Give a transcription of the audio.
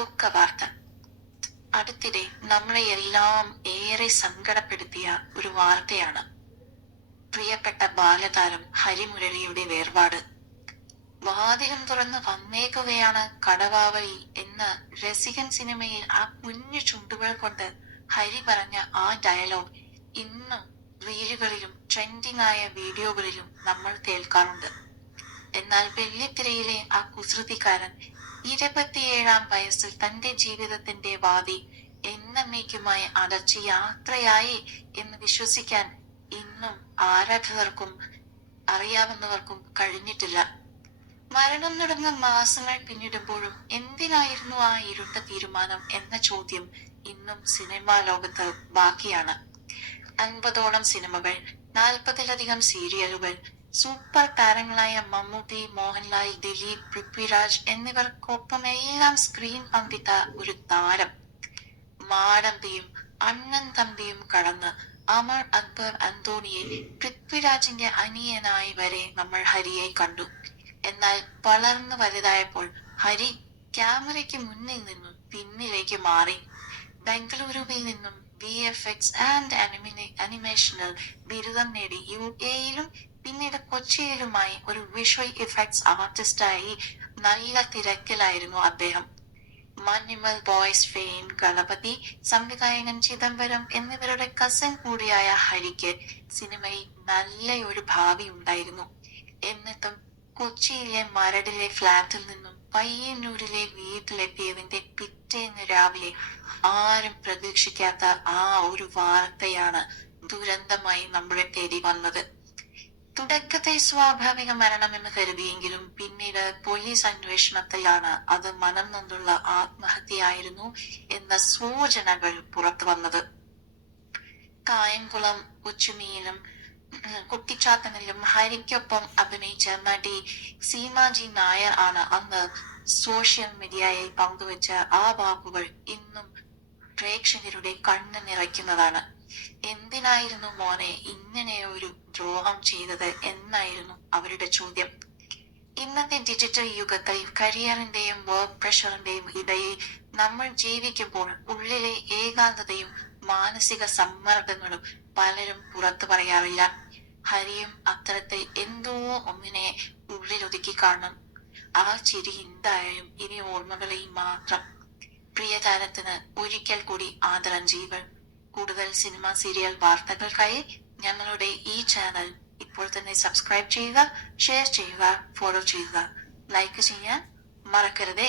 ദുഃഖവാർത്ത. അടുത്തിടെ നമ്മളെയെല്ലാം ഏറെ സങ്കടപ്പെടുത്തിയ ഒരു വാർത്തയാണ് പ്രിയപ്പെട്ട ബാലതാരം ഹരിമുരളിയുടെ വേർപാട്. വാതിലും തുറന്ന് വന്നേക്കുകയാണ് കടവാവലി എന്ന രസികൻ സിനിമയിൽ ആ കുഞ്ഞു ചുണ്ടുകൾ കൊണ്ട് ഹരി പറഞ്ഞ ആ ഡയലോഗ് ഇന്നും റീലുകളിലും ട്രെൻഡിംഗ് ആയ വീഡിയോകളിലും നമ്മൾ കേൾക്കാറുണ്ട്. എന്നാൽ വെള്ളിത്തിരയിലെ ആ കുസൃതിക്കാരൻ 27-ാം വയസ്സിൽ തന്റെ ജീവിതത്തിന്റെ വാതി എന്നേക്കുമായി അടച്ച് യാത്രയായി എന്ന് വിശ്വസിക്കാൻ ഇന്നും ആരാധകർക്കും അറിയാവുന്നവർക്കും കഴിഞ്ഞിട്ടില്ല. മരണം നടന്ന മാസങ്ങൾ പിന്നിടുമ്പോഴും എന്തിനായിരുന്നു ആ ഇരുണ്ട തീരുമാനം എന്ന ചോദ്യം ഇന്നും സിനിമാ ലോകത്ത് ബാക്കിയാണ്. 50ഓളം സിനിമകൾ, 40-ലധികം സീരിയലുകൾ, സൂപ്പർ താരങ്ങളായ മമ്മൂട്ടി, മോഹൻലാൽ, ദിലീപ്, പൃഥ്വിരാജ് എന്നിവർക്കൊപ്പമെല്ലാം സ്ക്രീൻ പങ്കിട്ട ഒരു താരം. മാടമ്പിയും അണ്ണൻ തമ്പിയും കടന്ന് അമർ അക്ബർ അന്തോണിയെ പൃഥ്വിരാജിന്റെ അനിയനായി വരെ നമ്മൾ ഹരിയെ കണ്ടു. എന്നാൽ വളർന്നു വലുതായപ്പോൾ ഹരി ക്യാമറയ്ക്ക് മുന്നിൽ നിന്നും പിന്നിലേക്ക് മാറി. ബംഗളൂരുവിൽ നിന്നും VFX ആൻഡ് അനിമേഷനിൽ ബിരുദം നേടി UAയിലും പിന്നീട് കൊച്ചിയിലുമായി ഒരു വിഷ്വൽ ഇഫക്ട്സ് ആർട്ടിസ്റ്റായി നല്ല തിരക്കിലായിരുന്നു അദ്ദേഹം. മഞ്ഞുമൽ ബോയ്സ് ഫെയിം ഗണപതി, സംവിധായകൻ ചിദംബരം എന്നിവരുടെ കസിൻ കൂടിയായ ഹരിക്ക് സിനിമയിൽ നല്ലൊരു ഭാവി ഉണ്ടായിരുന്നു. എന്നിട്ടും കൊച്ചിയിലെ മരടിലെ ഫ്ലാറ്റിൽ നിന്നും പയ്യന്നൂരിലെ വീട്ടിലെത്തിയതിന്റെ പിറ്റേന്ന് രാവിലെ ആരും പ്രതീക്ഷിക്കാത്ത ആ ഒരു വാർത്തയാണ് ദുരന്തമായി നമ്മളെ തേടി വന്നത്. തുടക്കത്തെ സ്വാഭാവിക മരണമെന്ന് കരുതിയെങ്കിലും പിന്നീട് പോലീസ് അന്വേഷണത്തിലാണ് അത് മനം നൊന്തുള്ള ആത്മഹത്യയായിരുന്നു എന്ന സൂചനകൾ പുറത്തു വന്നത്. കായംകുളം കൊച്ചുമീനും കുട്ടിച്ചാത്തനിലും ഹരിക്കൊപ്പം അഭിനയിച്ച നടി സീമാജി നായർ ആണ് അന്ന് സോഷ്യൽ മീഡിയയിൽ പങ്കുവച്ച ആ വാക്കുകൾ ഇന്നും പ്രേക്ഷകരുടെ കണ്ണ് നിറയ്ക്കുന്നതാണ്. എന്തിനായിരുന്നു മോനെ ഇങ്ങനെയൊരു ദ്രോഹം ചെയ്തത് എന്നായിരുന്നു അവരുടെ ചോദ്യം. ഇന്നത്തെ ഡിജിറ്റൽ യുഗത്തിൽ കരിയറിന്റെയും വർക്ക് പ്രഷറിന്റെയും ഇടയിൽ നമ്മൾ ജീവിക്കുമ്പോൾ ഉള്ളിലെ ഏകാന്തതയും മാനസിക സമ്മർദ്ദങ്ങളും പലരും പുറത്തു പറയാറില്ല. ഹരിയും അത്തരത്തിൽ എന്തോ ഒന്നിനെ ഉള്ളിലൊതുക്കി കാണും. ആ ചിരി എന്തായാലും ഇനി ഓർമ്മകളിൽ മാത്രം. പ്രിയ താരത്തിന് ഒരിക്കൽ കൂടി ആദരാഞ്ജലികൾ. കൂടുതൽ സിനിമ സീരിയൽ വാർത്തകൾക്കായി ഞങ്ങളുടെ ഈ ചാനൽ ഇപ്പോൾ തന്നെ സബ്സ്ക്രൈബ് ചെയ്യുക, ഷെയർ ചെയ്യുക, ഫോളോ ചെയ്യുക, ലൈക്ക് ചെയ്യാൻ മറക്കരുതേ.